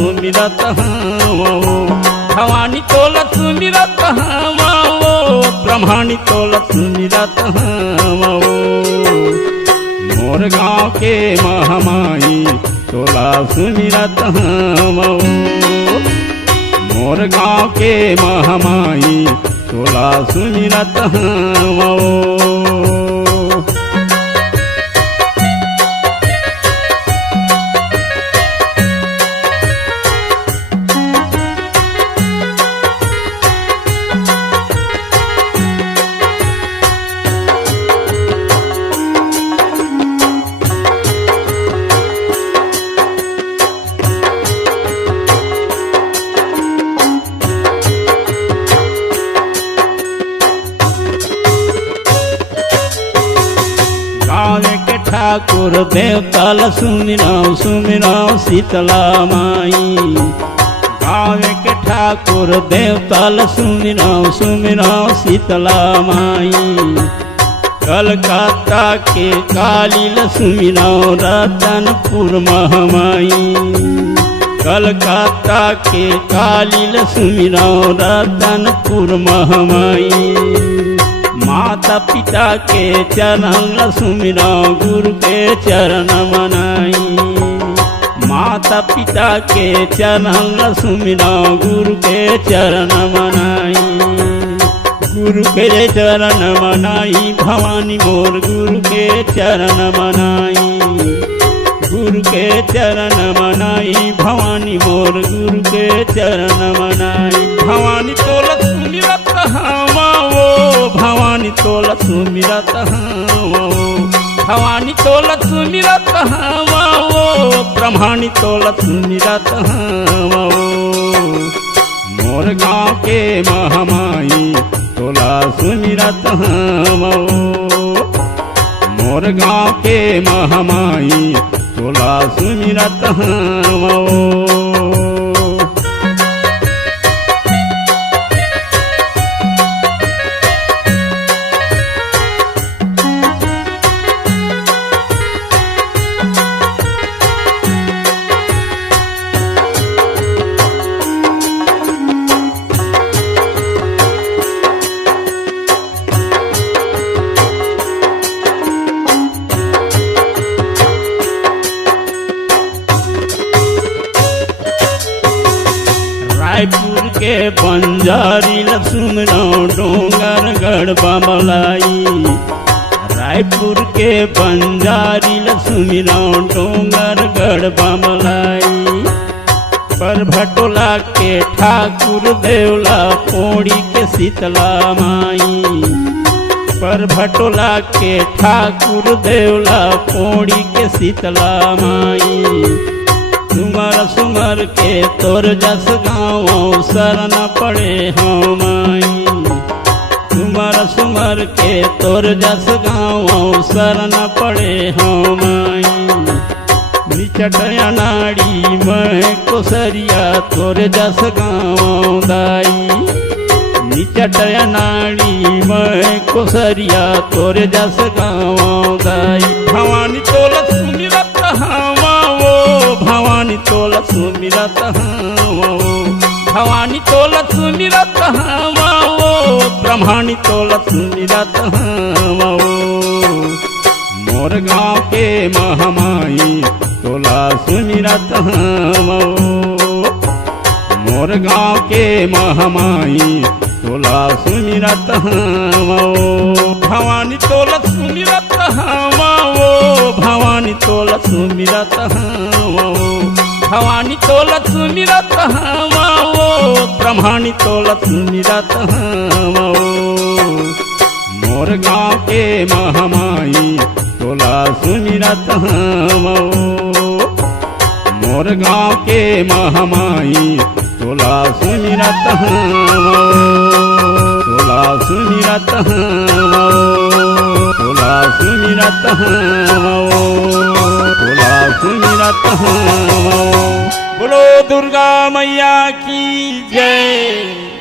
सुमिरत हूँ भवानी तोल सुमिरत हूँ ब्रह्मानी तोल सुमिरत हूँ मोर गाँव के महामाई तोला सुमिरत हूँ मोर गाँव के महामाई तोला सुमिरत हूँ ठाकुर देवताल सुमिराओ सुमिराओ शीतला माई गाँव के ठाकुर देवताल सुमिराओ सुमिराओ शीतला माई कलकत्ता के कालील सुमिराओ रतनपुर महामाई कलकत्ता के कालील सुमिराओ रतनपुर महामाई माता पिता के चरण सुमिराओ गुरु के चरण मनाई माता पिता के चरण सुमिराओ गुरु के चरण मनाई गुरु के चरण मनाई भवानी मोर गुरु के चरण मनाई गुरु के चरण मनाई भवानी मोर गुरु के चरण मनाई भवानी तोल सुमिरत भवानी तोल सुमिरत भवानी तोल सुमिरत ब्रह्मानी तोल सुमिरत मोर गाँव के महामाई तोला सुमिरत मोर गाँव के महामाई तोला सुमिरत रायपुर के बंजारी सुमिराओ डोंगर गढ़ बमलाई रायपुर के बंजारी सुमिराओ डोंगर गढ़ बमलाई पर भटोला के ठाकुर देवला पोड़ी के शीतला माई पर भटोला के ठाकुर देवला पोड़ी के शीतला माई सुमर सुमर के तोर जस गाँव शरण पड़े हों माई सुमर सुमर के तोर जस गाँव शरण पड़े हों माई निचट अनाड़ी मैं कोसरिया तोर जस गाँव दाई निचट अनाड़ी मैं कोसरिया तोर जस गाँव दाई भवानी तोल सुमिरत भवानी तोल सुमिरत भवानी तोल सुमिरत ब्रह्मानी तोल सुमिरत मोर गाँव के महामाई तोला सुमिरत मोर गाँव के महामाई तोला सुमिरत भवानी तोल सुमिरत भवानी तोल सुमिरत भवानी तोल सुमिरत ब्रह्मानी तोल सुमिरत मोर गाँव के महामाई तोला सुमिरत मोर गाँव के महामाई तोला सुमिरत तोला सुमिरत तोला सुमिरत तोला सुमिरत बोलो दुर्गा मैया की जय।